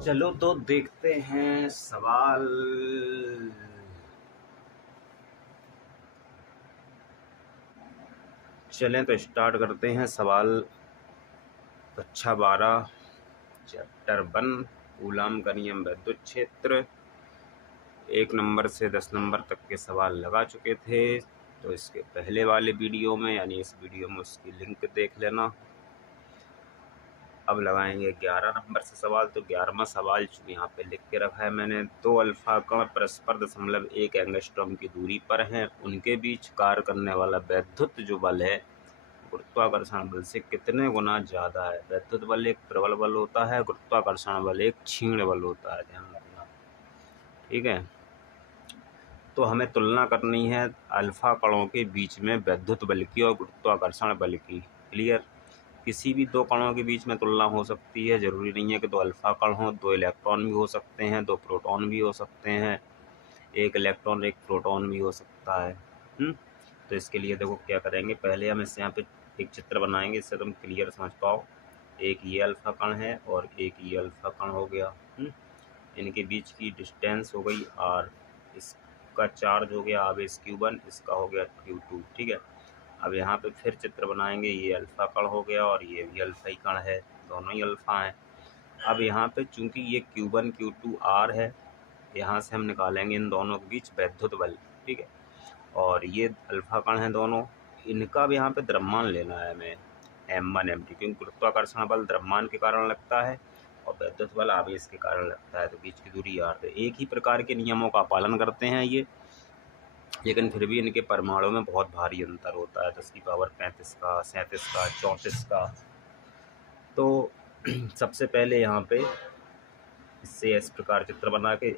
चलो तो देखते हैं सवाल। चलें तो स्टार्ट करते हैं सवाल। कक्षा 12 चैप्टर 1 कूलाम का नियम विद्युत क्षेत्र। 1 नंबर से 10 नंबर तक के सवाल लगा चुके थे, तो इसके पहले वाले वीडियो में यानी इस वीडियो में उसकी लिंक देख लेना। अब लगाएंगे 11 नंबर से सवाल। तो 11वां सवाल चूँकि यहाँ पे लिख के रखा है मैंने, 2 अल्फा कण परस्पर 0.1 एंगस्ट्रॉम की दूरी पर हैं, उनके बीच कार्य करने वाला वैद्युत जो बल है गुरुत्वाकर्षण बल से कितने गुना ज़्यादा है। वैद्युत बल एक प्रबल बल होता है, गुरुत्वाकर्षण बल एक क्षीण बल होता है, ध्यान रखना। ठीक है, तो हमें तुलना करनी है अल्फा कणों के बीच में वैद्युत बल की और गुरुत्वाकर्षण बल की। क्लियर। किसी भी 2 कणों के बीच में तुलना हो सकती है, जरूरी नहीं है कि 2 अल्फा कण हों, 2 इलेक्ट्रॉन भी हो सकते हैं, 2 प्रोटॉन भी हो सकते हैं, 1 इलेक्ट्रॉन 1 प्रोटॉन भी हो सकता है। तो इसके लिए देखो क्या करेंगे, पहले हम इससे यहाँ पे एक चित्र बनाएंगे, इससे तुम क्लियर समझ पाओ। एक ये अल्फा कण है और एक ये अल्फा कण हो गया। इनके बीच की डिस्टेंस हो गई r, इसका चार्ज हो गया आवेश Q1, इसका हो गया Q2। ठीक है, अब यहाँ पे फिर चित्र बनाएंगे, ये अल्फा कण हो गया और ये भी अल्फा ही कण है, दोनों ही अल्फा हैं। अब यहाँ पे चूंकि ये Q1 Q2 R है, यहाँ से हम निकालेंगे इन दोनों के बीच वैद्युत बल। ठीक है, और ये अल्फा कण हैं दोनों, इनका भी यहाँ पे द्रव्यमान लेना है हमें, M1 M2, क्योंकि गुरुत्वाकर्षण बल द्रव्यमान के कारण लगता है और वैद्युत बल आवेश के कारण लगता है, तो बीच की दूरी r। तो एक ही प्रकार के नियमों का पालन करते हैं ये, लेकिन फिर भी इनके परमाणु में बहुत भारी अंतर होता है, 10 की पावर 35 का, 37 का, 34 का। तो सबसे पहले यहाँ पे इससे इस प्रकार चित्र बना के,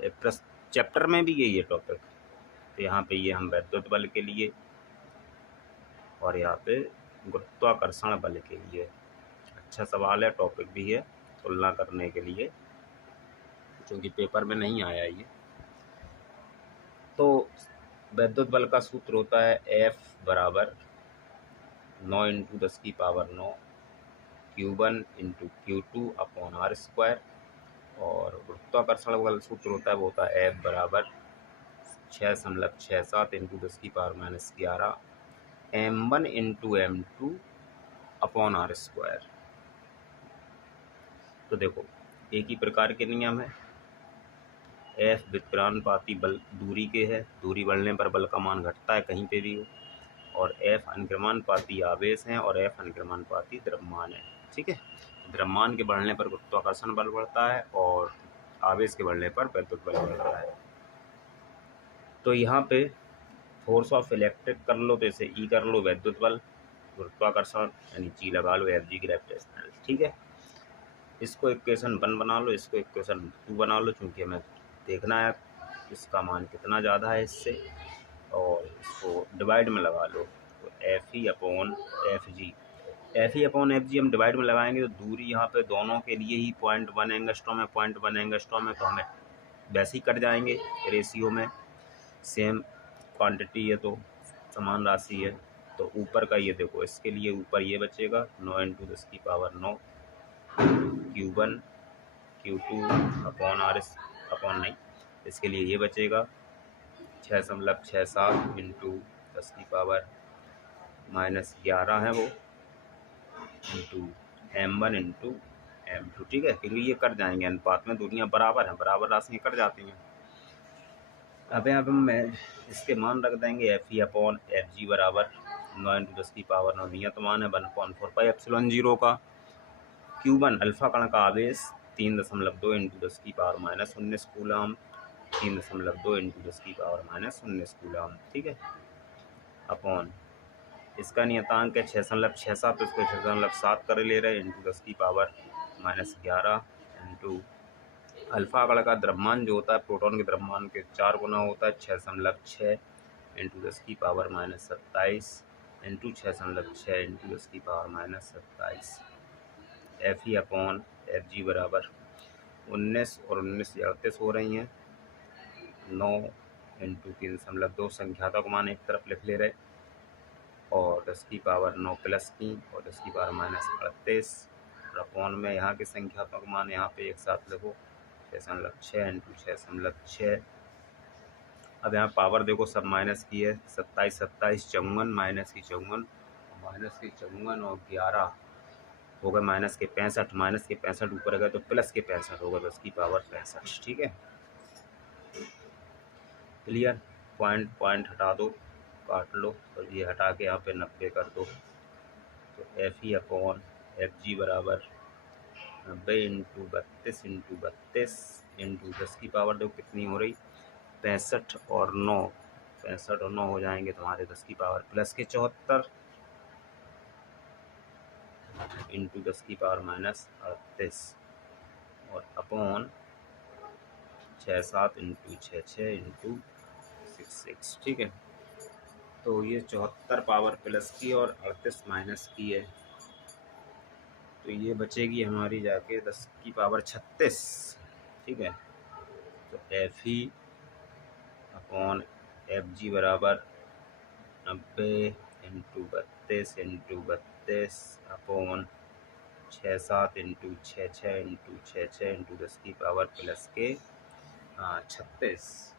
चैप्टर में भी यही है टॉपिक। तो यहाँ पे ये हम वैद्युत बल के लिए और यहाँ पे गुरुत्वाकर्षण बल के लिए। अच्छा सवाल है, टॉपिक भी है तुलना करने के लिए, क्योंकि पेपर में नहीं आया ये। तो वैद्युत बल का सूत्र होता है F बराबर 9 × 10 की power 9 Q1 × Q2 upon r²। और गुरुत्वाकर्षण बल सूत्र होता है, वो होता है F बराबर 6.67 × 10 की power -11 M1 × M2 upon r²। तो देखो एक ही प्रकार के नियम है। F व्युत्क्रांतिपाती बल दूरी के है, दूरी बढ़ने पर बल का मान घटता है कहीं पे भी हो, और F अनुक्रमानुपाती आवेश है और F अनुक्रमानुपाती द्रव्यमान है। ठीक है, द्रव्यमान के बढ़ने पर गुरुत्वाकर्षण बल बढ़ता है और आवेश के बढ़ने पर वैद्युत बल बढ़ता है। तो यहाँ पे फोर्स ऑफ इलेक्ट्रिक कर लो तो इसे E कर लो, वैद्युत बल गुरुत्वाकर्षण यानी G लगा लो, Fg ग्रेविटेशनल। ठीक है, इसको इक्वेशन 1 बना लो, इसको इक्वेशन 2 बना लो, चूँकि हमें देखना है इसका मान कितना ज़्यादा है इससे, और इसको डिवाइड में लगा लो। तो Fe अपॉन Fg हम डिवाइड में लगाएंगे तो दूरी यहाँ पे दोनों के लिए ही 0.1 एंगस्ट्रॉम है, 0.1 एंगस्ट्रॉम है, तो हमें वैसे ही कट जाएंगे रेशियो में, सेम क्वांटिटी है तो समान राशि है। तो ऊपर का ये देखो, इसके लिए ऊपर ये बचेगा 9 × 10 की power 9 Q1 Q2 upon r upon नहीं, इसके लिए ये बचेगा 6.67 × 10 की पावर -11 है वो, इंटू M1 × M2। ठीक है, क्योंकि ये कट जाएंगे अनुपात में, दूरियां बराबर हैं, बराबर राशियाँ कट जाती हैं। अब यहाँ पे मैं इसके मान रख देंगे, Fe अपॉन Fg बराबर 9 × 10 की पावर 9 नियत मान है 1.4πε0 का। Q1 अल्फा कण का आवेश 3.2 × 10 की पावर -19 कूलाम, 3.2 × 10 की पावर -19 कूलाम। ठीक है, अपॉन इसका नियतांक है 6.67, तो इसको 6.7 कर ले रहे इंटू 10 की पावर -11 इंटू अल्फा कण का द्रव्यमान जो होता है प्रोटॉन के द्रव्यमान के 4 गुना होता है, 6.6 इंटू 10 की पावर -27 इंटू 6.6 इंटू 10 की पावर -27। Fe अपॉन Fg बराबर 19 और 19 38 हो रही हैं, 9 इंटू 3.2 संख्यात्मक मान एक तरफ लिख ले रहे, और 10 की पावर 9 प्लस की और 10 की पावर -38 और अपॉन में यहाँ की संख्यात्मक मान यहाँ पे एक साथ लिखो, 6.6 इंटू 6.6। अब यहाँ पावर देखो सब माइनस की है, 27 27 54, माइनस की 54 और 11 हो गए माइनस के 65, माइनस के 65 ऊपर गए तो प्लस के 65 होगा, 10 की पावर 65। ठीक है, क्लियर। पॉइंट पॉइंट हटा दो, काट लो, और ये हटा के यहाँ पे 90 कर दो। तो एफ ई अपॉन एफ जी बराबर 90 इंटू 32 इंटू 32 इंटू 10 की पावर देखो कितनी हो रही, 65 और 9, 65 और 9 हो जाएंगे तुम्हारे 10 की पावर प्लस के 74 इंटू 10 की पावर माइनस 38 और अपॉन 67 इंटू 66 इंटू 66। ठीक है, तो ये 74 पावर प्लस की और 38 माइनस की है, तो ये बचेगी हमारी जाके 10 की पावर 36। ठीक है, तो एफ ई अपॉन एफ जी बराबर 90 into 32 upon 67 into 66 into 66 into 10 की पावर प्लस के 36।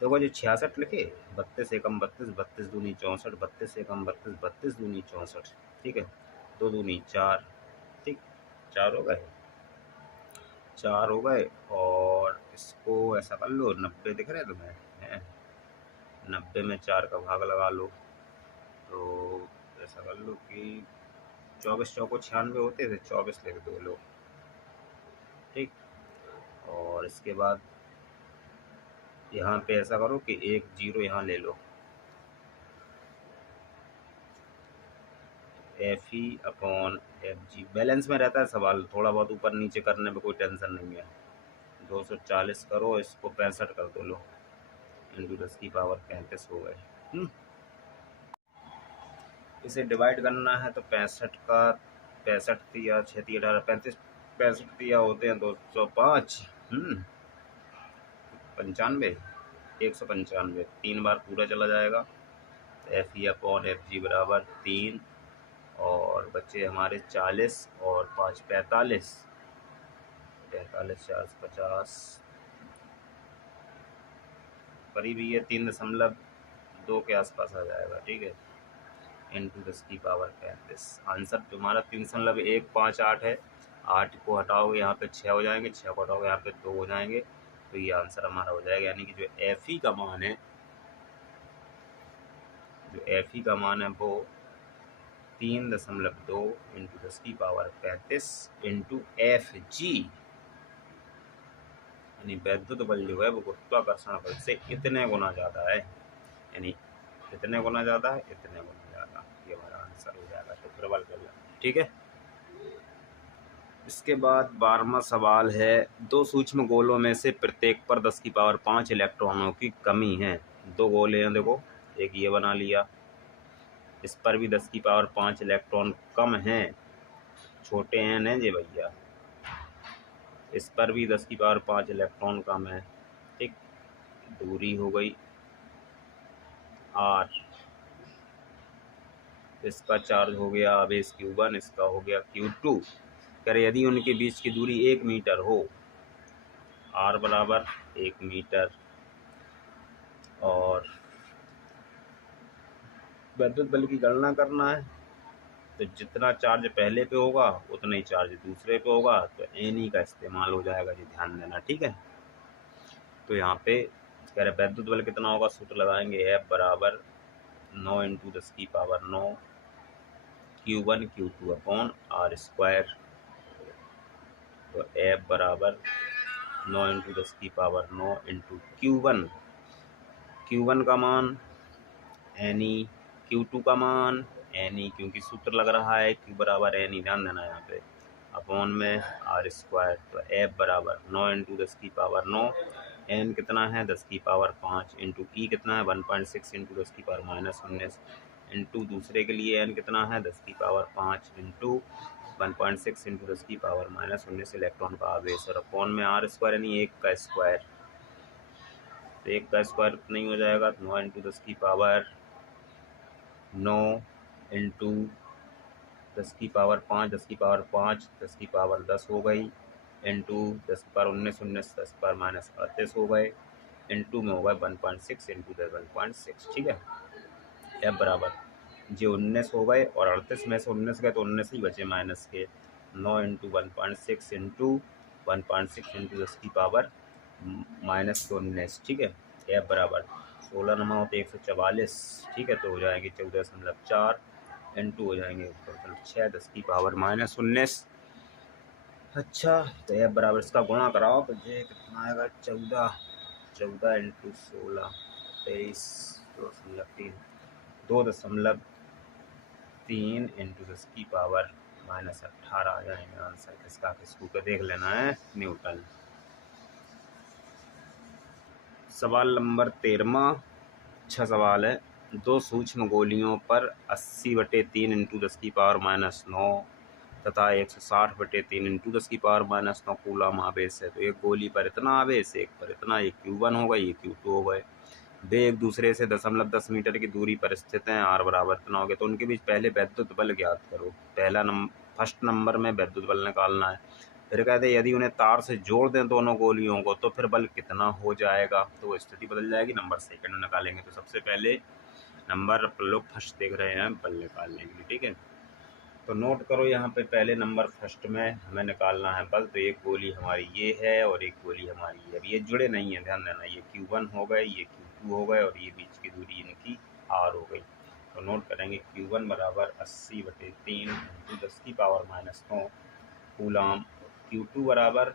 देखो जो 66 लिखे, 32 एकम 32, 32 दूनी 64, 32 एकम 32, 32 दूनी 64। ठीक है, 2 दूनी 4, ठीक, 4 हो गए, 4 हो गए। और इसको ऐसा कर लो, 90 दिख रहा है तुम्हें, है 90 में 4 का भाग लगा लो, तो ऐसा कर लो कि 24 चौको 96 होते थे, 24 लिख दो लो। ठीक, और इसके बाद यहाँ पे ऐसा करो कि एक जीरो यहाँ ले लो, F E upon F G balance में रहता है सवाल, थोड़ा बहुत ऊपर नीचे करने में कोई टेंशन नहीं है। 240 करो, इसको 65 कर दो लो, इंटू 10 की पावर 35 हो गए। इसे डिवाइड करना है तो 65 का 65 या 6 18 35, 65 या होते हैं 205, 95, 195, 3 बार पूरा चला जाएगा। एफ ई अपॉन एफ जी बराबर 3 और बच्चे हमारे 40 और 5 45, 45 4 50 करीब ये 3.2 के आसपास आ जाएगा। ठीक है, इंटू 10 की पावर 35। आंसर तुम्हारा 3.158 है। 8 को हटाओगे यहाँ पे 6 हो जाएंगे, 6 को हटाओगे यहाँ पे 2 हो जाएंगे, तो ये आंसर हमारा हो जाएगा। यानी कि जो एफ ई का मान है, जो एफ ई का मान है वो 3.2 इंटू 10 की पावर 35 इंटू एफ जी, यानी वैद्युत बल जो है वो गुरुत्वाकर्षण बल से इतने गुना ज़्यादा है, यानी कितने गुना ज़्यादा है, इतने गुना ज़्यादा। ये हमारा आंसर हो जाएगा शुक्र बल का। ठीक है, इसके बाद 12वां सवाल है, दो सूक्ष्म गोलों में से प्रत्येक पर 10 की पावर 5 इलेक्ट्रॉनों की कमी है। दो गोले हैं देखो, एक ये बना लिया, इस पर भी 10 की पावर 5 इलेक्ट्रॉन कम हैं, छोटे हैं न जी भैया, इस पर भी 10 की पावर 5 इलेक्ट्रॉन कम है। ठीक, दूरी हो गई r, इसका चार्ज हो गया बेस Q1, इसका हो गया Q2। कह रहे यदि उनके बीच की दूरी 1 मीटर हो, r बराबर 1 मीटर, और विद्युत बल की गणना करना है, तो जितना चार्ज पहले पे होगा उतना ही चार्ज दूसरे पे होगा, तो एनी का इस्तेमाल हो जाएगा जी, ध्यान देना। ठीक है, तो यहाँ पे कह रहे विद्युत बल कितना होगा, सूत्र लगाएंगे F बराबर 9 इंटू 10 की power 9 Q1 Q2 upon R square, तो F बराबर 9 इंटू 10 की पावर 9 इंटू Q1, Q1 का मान एनी, Q2 का मान एनी, क्योंकि सूत्र लग रहा है Q बराबर एनी, ध्यान देना यहाँ पे, अपॉन में R स्क्वायर, तो F बराबर 9 इंटू 10 की पावर 9, एन कितना है 10 की पावर 5, इंटू ई कितना है 1.6 इंटू 10 की पावर -19, इंटू दूसरे के लिए एन कितना है 10 की पावर 5 इंटू 1.6 इंटू 10 की पावर -19 इलेक्ट्रॉन का आवेश, और अपॉन में R स्क्वायर यानी 1 का स्क्वायर, तो 1 का स्क्वायर नहीं हो जाएगा, 9 इंटू 10 की पावर 9 इंटू 10 की पावर 5, 10 की पावर 5, 10 की पावर 10 हो गई, इंटू 10⁻19 19 10⁻−38 हो गए, इंटू में हो गए 1.6 इंटू 1.6। ठीक है, एफ बराबर जो 19 हो गए और 38 में से 19 गए तो 19 ही बचे माइनस के। 9 इंटू 1.6 इंटू 1.6 इंटू 10⁻−19। ठीक है, एफ बराबर 16 नमा होते 144। ठीक है, तो हो जाएंगे 14.4 इंटू हो जाएंगे 6 10⁻−19। अच्छा, तो एफ बराबर इसका गुणा कराओ तो ये कितना आएगा 14 14 इंटू 16 23.3 2.3 इंटू 10⁻−18 आ जाएंगे आंसर किसका। किसको का देख लेना है, न्यूटन। सवाल नंबर 13। अच्छा सवाल है। दो सूक्ष्म गोलियों पर 80/3 इंटू 10⁻−9 तथा 160/3 इंटू 10⁻−9 कूलम आवेश है। तो एक गोली पर इतना आवेश, एक पर इतना, ये Q1 हो गई, ये Q2 हो गए। वे एक दूसरे से 0.10 मीटर की दूरी पर स्थित हैं, R बराबर इतना हो गया। तो उनके बीच पहले वैद्युत बल ज्ञात करो। फर्स्ट नंबर में वैद्युत बल निकालना है। फिर कहते हैं यदि उन्हें तार से जोड़ दें दोनों गोलियों को तो फिर बल कितना हो जाएगा। तो वो स्थिति बदल जाएगी। नंबर सेकंड में निकालेंगे। तो सबसे पहले नंबर लोग फर्स्ट देख रहे हैं बल निकालने के लिए। ठीक है, तो नोट करो यहाँ पे पहले नंबर फर्स्ट में हमें निकालना है बल। तो एक गोली हमारी ये है और एक गोली हमारी ये। अब ये जुड़े नहीं है, ध्यान देना। ये Q1 हो गए, ये Q2 हो गए और ये बीच की दूरी इनकी R हो गई। तो नोट करेंगे Q1 बराबर 80/3 इंटू 10⁻−9 कूलाम। Q2 बराबर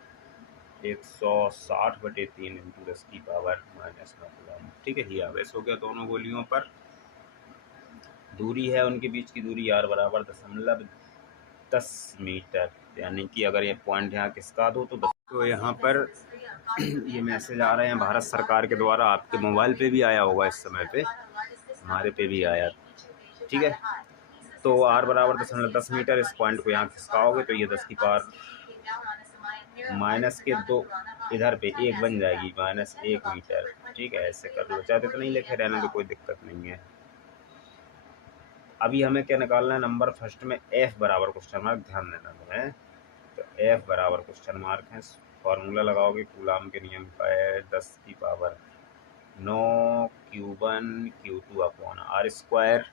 160/3 इंटू 10⁻−9 कूलाम। ठीक है, ये आवेश हो गया दोनों गोलियों पर। दूरी है उनके बीच की दूरी R बराबर 0.10 मीटर, यानी कि अगर ये पॉइंट यहाँ किसका दो तो 10। तो यहाँ पर ये मैसेज आ रहे हैं भारत सरकार के द्वारा। आपके मोबाइल पे भी आया होगा इस समय पे, हमारे पे भी आया। ठीक है, तो R बराबर 0.10 मीटर। इस पॉइंट को यहाँ खिसकाओगे तो ये 10⁻−2 इधर पे 1 बन जाएगी, -1 मीटर। ठीक है, ऐसे कर लो, चाहे तो नहीं लिखे रहने तो कोई दिक्कत नहीं है। अभी हमें क्या निकालना है, नंबर फर्स्ट में F बराबर क्वेश्चन मार्क, ध्यान देना है। तो F बराबर क्वेश्चन मार्क है। फॉर्मूला लगाओगे कूलाम के नियम का है 10⁻9 Q1 Q2 अपॉन R²।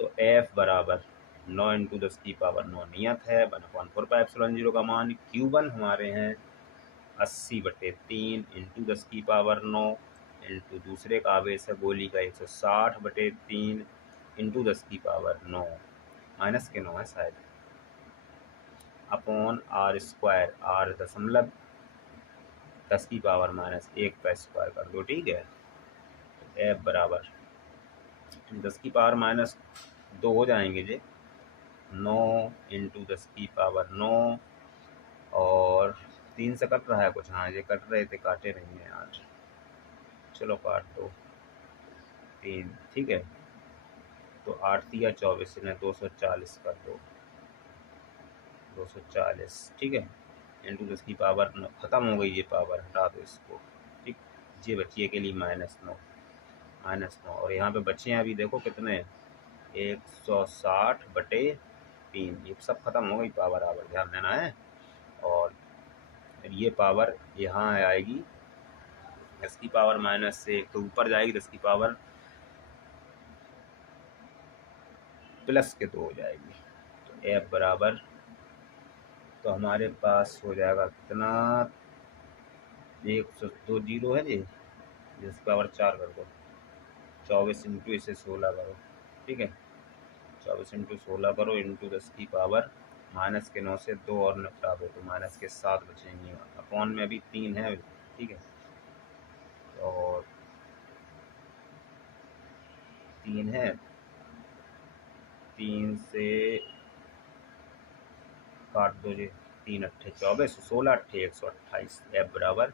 तो F बराबर 9 इंटू 10⁻9 नियत है, 1/4πε0 का मान। Q1 हमारे हैं 80/3 इंटू 10⁻9 इंटू दूसरे का आवेश है गोली का 160/3 इंटू 10⁻9 माइनस के 9 है शायद, अपॉन R²। R 0.10⁻⁻1 का स्क्वायर कर दो। ठीक है, F बराबर 10⁻⁻2 हो जाएंगे जी, 9 इंटू 10⁻9 और 3 से कट रहा है कुछ। हाँ, ये कट रहे थे, काटे नहीं है आज, चलो काट दो 3। ठीक है, तो 8 या 24 इन्हें 240 कर दो, 240। ठीक है, इंटू 10⁻9 ख़त्म हो गई ये पावर, हटा दो इसको। ठीक, ये बची है के लिए -9 और यहाँ पे बचे हैं अभी देखो कितने, 160/3। ये सब खत्म हो गई पावर आवर, ध्यान देना है। और ये पावर यहाँ आएगी 10⁻⁻1 तो ऊपर जाएगी 10⁻+2 हो जाएगी। तो F बराबर, तो हमारे पास हो जाएगा कितना, 102 जीरो है जी, 10⁻4 कर दो, 24 इंटू इसे 16 करो। ठीक है, 24 इंटू 16 करो इंटू 10⁻−9 से 2 और निपटा दो तो -7 बचेंगे। अपॉन में अभी 3 है। ठीक है, और 3 है, 3 से काट दो जी, 3 अट्ठे 24, 16 अट्ठे 128। F बराबर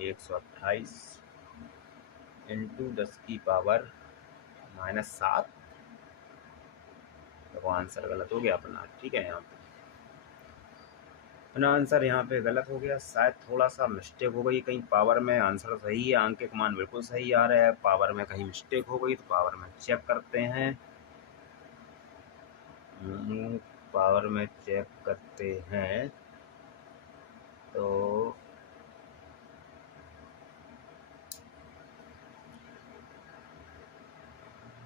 128 इंटू 10⁻−7। तो आंसर गलत हो गया अपना। ठीक है, यहाँ पे अपना आंसर यहाँ पे गलत हो गया, शायद थोड़ा सा मिस्टेक हो गई कहीं पावर में। आंसर सही है, अंक के मान बिल्कुल सही आ रहा है, पावर में कहीं मिस्टेक हो गई तो पावर में चेक करते हैं। पावर में चेक करते हैं तो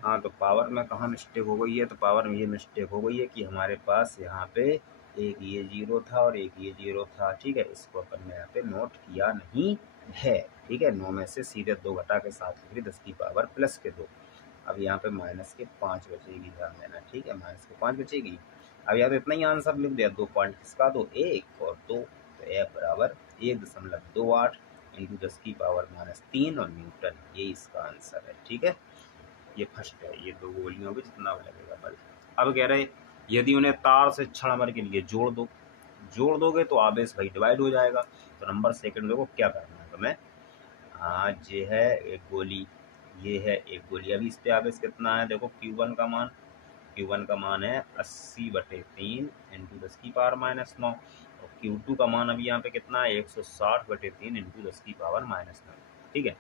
हाँ, तो पावर में कहाँ मिस्टेक हो गई है, तो पावर में ये मिस्टेक हो गई है कि हमारे पास यहाँ पे एक ये जीरो था और एक ये जीरो था। ठीक है, इसको अपन ने यहाँ पे नोट किया नहीं है। ठीक है, 9 में से सीधे 2 घटा के 7 लिख दी, 10 की पावर प्लस के 2। अब यहाँ पे माइनस के 5 बचेगी, ध्यान देना। ठीक है, माइनस के 5 बचेगी। अब यहाँ पे इतना ही आंसर लिख दिया, 2 पॉइंट किसका, 2 1 और 2। तो F बराबर 1.28 इंटू 10 की पावर -3 और न्यूटन, ये इसका आंसर है। ठीक है, ये फर्स्ट है। ये 2 गोलियों में जितना लगेगा बल। अब कह रहे यदि उन्हें तार से क्षण भर के लिए जोड़ दोगे तो आवेश भाई डिवाइड हो जाएगा। तो नंबर सेकंड देखो क्या करना है तुम्हें। हाँ, ये है एक गोली, ये है एक गोली। अभी इस पे आवेश कितना है, देखो Q1 का मान है 80/3 इंटू 10 की पावर -9 और Q2 का मान अभी यहाँ पे कितना है 160/3 इंटू 10 की पावर -9। ठीक है,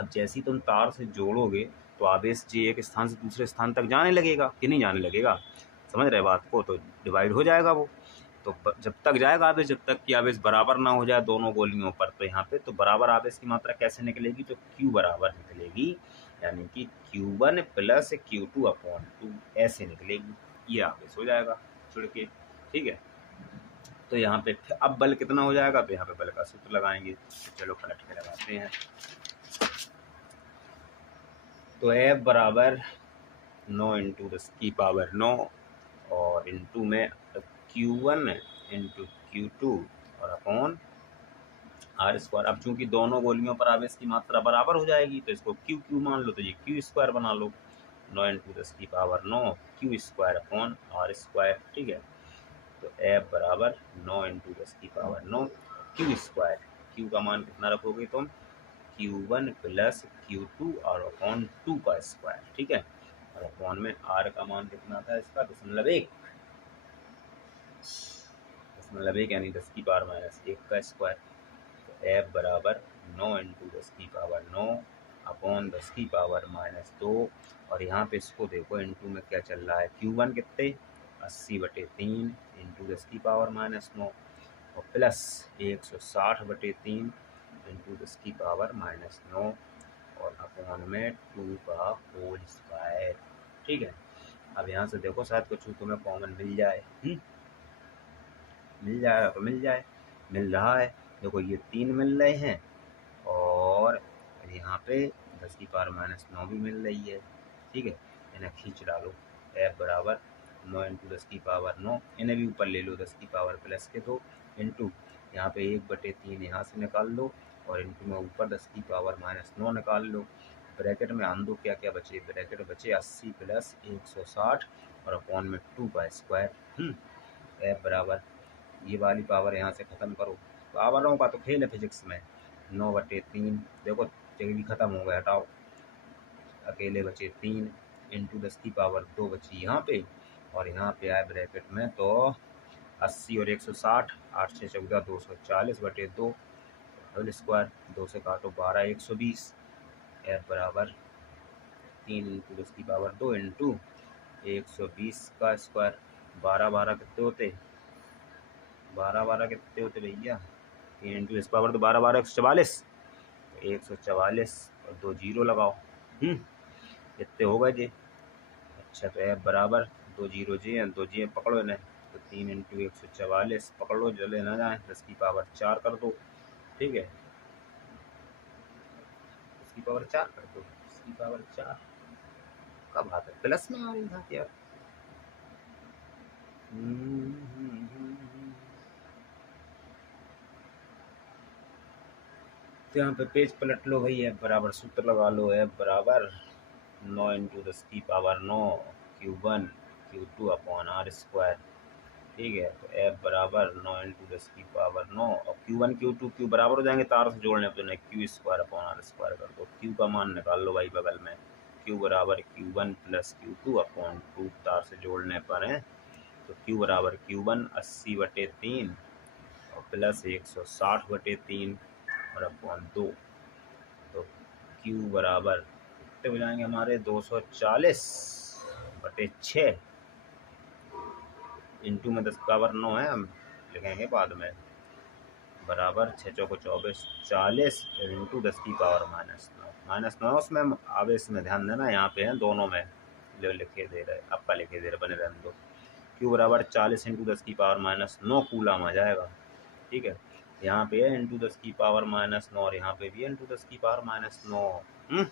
अब जैसे ही तुम तार से जोड़ोगे तो आवेश जी एक स्थान से दूसरे स्थान तक जाने लगेगा कि नहीं जाने लगेगा, समझ रहे बात को। तो डिवाइड हो जाएगा वो। तो जब तक जाएगा आवेश, जब तक कि आवेश बराबर ना हो जाए दोनों गोलियों पर। तो यहाँ पे तो बराबर आवेश की मात्रा कैसे निकलेगी, तो Q बराबर निकलेगी, यानी कि Q1 + Q2/2 ऐसे निकलेगी। ये आवेश हो जाएगा जुड़ के। ठीक है, तो यहाँ पे अब बल कितना हो जाएगा, तो यहाँ पे बल का सूत्र लगाएंगे। तो चलो पलट के लगाते हैं। तो F बराबर 9 इंटू 10 की पावर 9 और इंटू में Q1 इंटू Q2 और अपॉन R²। अब चूंकि दोनों गोलियों पर आवेश की मात्रा बराबर हो जाएगी तो इसको Q मान लो, तो ये Q² बना लो। 9 इंटू 10 की पावर 9 Q² अपॉन R²। ठीक है, तो F बराबर 9 इंटू 10 की पावर 9 Q²। Q का मान कितना रखोगे तुम, Q1 + Q2 और अपॉन 2 का स्क्वायर। ठीक है, और अपॉन में R का मान कितना था इसका, 0.1 यानी 10 की पावर -1 का स्क्वायर। तो F बराबर 9 इंटू 10 की पावर 9 अपॉन 10 की पावर -2 और यहाँ पे इसको देखो इंटू में क्या चल रहा है, Q1 कितने 80/3 इंटू 10 की पावर -9 और प्लस 160/3 इंटू 10 की पावर -9 और अपॉन में 2 का होल स्क्वायर। ठीक है, अब यहाँ से देखो शायद कुछ तुम्हें कॉमन मिल जाए। मिल जाएगा तो मिल जाए, मिल रहा है। देखो ये 3 मिल रहे हैं और यहाँ पे 10 की पावर -9 भी मिल रही है। ठीक है, इन्हें खींच डालो। F बराबर 9 इंटू 10 की पावर 9, इन्हें भी ऊपर ले लो 10 की पावर प्लस के 2 इंटू यहाँ पे 1/3 यहाँ से निकाल लो और इंटू में ऊपर 10 की पावर -9 निकाल लो। ब्रैकेट में आन दो, क्या क्या बचे, ब्रैकेट बचे 80 + 160 और अपॉन में 2 का स्क्वायर। F बराबर ये वाली पावर यहाँ से ख़त्म करो, पावरों का तो खेल है फिजिक्स में। 9/3 देखो जल्दी ख़त्म हो गया, हटाओ, अकेले बचे 3 इंटू 10 की पावर 2 बची यहाँ पे और यहाँ पे आए ब्रैकेट में तो 80 और 160, 8 6 14 240/2 होल स्क्वायर। 2 से काटो 12 120। F बराबर 3 इंटू 10 की पावर 2 इंटू 120 का स्क्वायर। 12 12 कितने होते, 12 12 कितने होते भैया, 3 इंटू 10 पावर तो 12 12 144, 144 और 2 जीरो लगाओ। इतने हो गए जी। अच्छा, तो F बराबर 2 जीरो जी हैं, 2 जी पकड़ो इन्हें, तो 3 इंटू 144 पकड़ लो, जले ना जाए, 10 की पावर 4 कर दो। ठीक है, 10 की पावर 4 कर दो, 10 की पावर 4 कब आता है, प्लस में आ रही था क्या। तो यहाँ पे पेज पलट लो भाई, F बराबर सूत्र लगा लो। F बराबर 9 इंटू 10 की power 9 Q1 Q2 upon R²। ठीक है, तो F बराबर 9 इंटू 10 की पावर 9 और Q1 Q2 Q बराबर हो जाएंगे तार से जोड़ने पर, तो Q² अपॉन R² कर दो। Q का मान निकाल लो भाई बगल में, Q बराबर Q1 + Q2 अपॉन 2 तार से जोड़ने पर है, तो Q बराबर Q1 80/3 और प्लस 160/3 और अपॉन 2। तो Q बराबर कितने हो जाएंगे हमारे 240/6 इंटू में 10 की पावर 9 है, हम लिखेंगे बाद में, बराबर 6 चौको 24, 40 इंटू 10 की पावर -9 उसमें आवेश में ध्यान देना, यहाँ पे है दोनों में जो लिखे दे रहे, आपका लिखे दे रहे, बने रहने दो। क्यू बराबर 40 इंटू 10 की पावर -9 कूलम आ जाएगा। ठीक है, यहाँ पे है इंटू 10 की पावर -9 और यहाँ पे भी है इंटू 10 की पावर -9।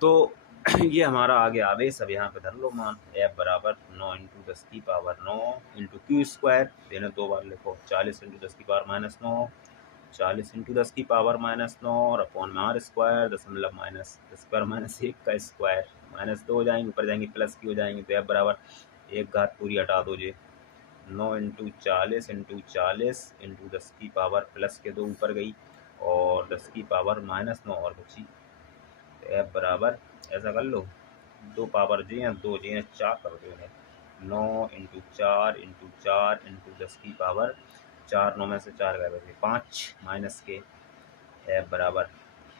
तो ये हमारा आ गया आवेश। अब यहाँ पे धर लो मान, एफ बराबर 9 इंटू 10 की पावर 9 इंटू क्यू स्क्वायर, देने 2 बार लिखो, 40 इंटू 10 की पावर -9, 40 इंटू 10 की पावर -9 और अपॉन में आर स्क्वायर, दशमलव माइनस स्क्वायर -1 का स्क्वायर, -2 हो जाएंगे, ऊपर जाएंगे प्लस की हो जाएंगे, तो एफ बराबर 1 घात पूरी हटा दो जी, 9 इंटू 40 इंटू 10 की पावर प्लस के 2 ऊपर गई और 10 की पावर -9 और बची। तो एफ बराबर ऐसा कर लो, 2 पावर जी हैं, 2 जी हैं, 4 कर दो इन्हें, 9 इंटू 4 इंटू 10 की पावर 4, 9 में से 4 गए बचे 5 माइनस के, एफ बराबर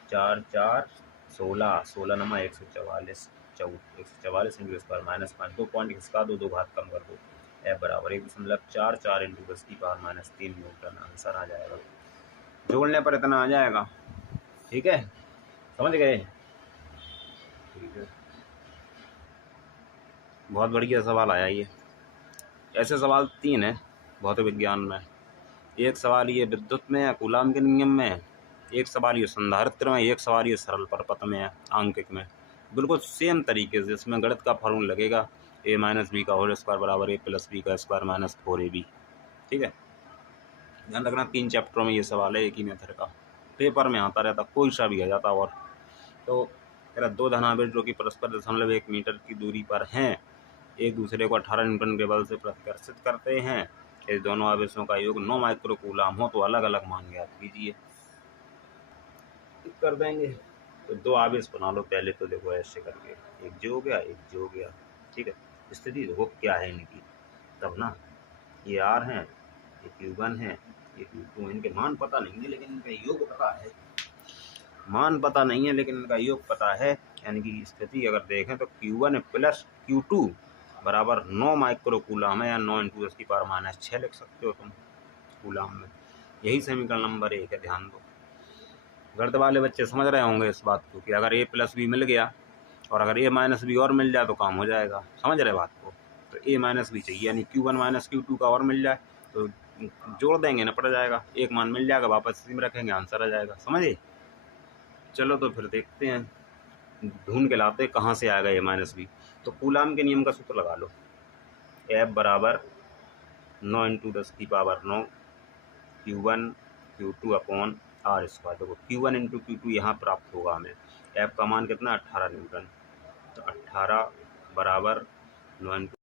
4 4 16, 16 नमा 144, 144 इंटू स्क्वायर -5, 2 पॉइंट खिसका दो, 2 घात कम कर दो, एफ बराबर 1.44 इंटू 10 की पावर -3 न्यूटन आंसर आ जाएगा। जोड़ने पर इतना आ जाएगा। ठीक है, समझ गए? ठीक है, बहुत बढ़िया सवाल आया ये। ऐसे सवाल 3 है भौतिक विज्ञान में। एक सवाल ये विद्युत में है, कूलाम के नियम में, एक सवाल ये संधारित्र में, एक सवाल ये सरल परपथ में है, आंकिक में। बिल्कुल सेम तरीके से इसमें गणित का फॉर्मूला लगेगा, a माइनस बी का होल स्क्वायर बराबर a प्लस बी का स्क्वायर माइनस 4ab। ठीक है, ध्यान रखना 3 चैप्टरों में ये सवाल है, एक ही मेथड का, पेपर में आता रहता, कोई सा भी आ जाता। और तो मेरा 2 धनावेश जो कि परस्पर 0.1 मीटर की दूरी पर हैं, एक दूसरे को 18 न्यूटन के बल से प्रतिकर्षित करते हैं। इस दोनों आवेशों का योग 9 माइक्रो कूलाम हो तो अलग अलग मान ज्ञात कीजिए। कर देंगे तो 2 आवेश बना लो पहले, तो देखो ऐसे करके, एक जो हो गया, एक जो हो गया। ठीक है, स्थिति देखो क्या है इनकी, तब ना, ये आर हैं, ये Q1 है, ये Q2 है। इनके मान पता नहीं है लेकिन इनका योग पता है, मान पता नहीं है लेकिन इनका योग पता है। यानी कि स्थिति अगर देखें तो Q1 प्लस Q2 बराबर 9 माइक्रो कूलाम है, या 9 इंटू 10 की पावर -6 लिख सकते हो तुम कूलाम में। यही समीकरण नंबर 1 है, ध्यान दो। गणित वाले बच्चे समझ रहे होंगे इस बात को कि अगर a प्लस बी मिल गया और अगर a माइनस बी और मिल जाए तो काम हो जाएगा। समझ रहे बात को? तो a माइनस बी चाहिए, यानी Q1 माइनस Q2 का और मिल जाए तो जोड़ देंगे, निपट जाएगा, एक मान मिल जाएगा, वापस इसी में रखेंगे, आंसर आ जाएगा। समझे? चलो तो फिर देखते हैं, ढूंढ के लाते कहाँ से आएगा a माइनस बी। तो कूलाम के नियम का सूत्र लगा लो, F बराबर 9 इंटू 10 की power 9 Q1 Q2 upon are square. देखो Q1 इंटू Q2 यहाँ प्राप्त होगा हमें, F का मान कितना, 18 न्यूटन, तो 18 बराबर 9 इंटू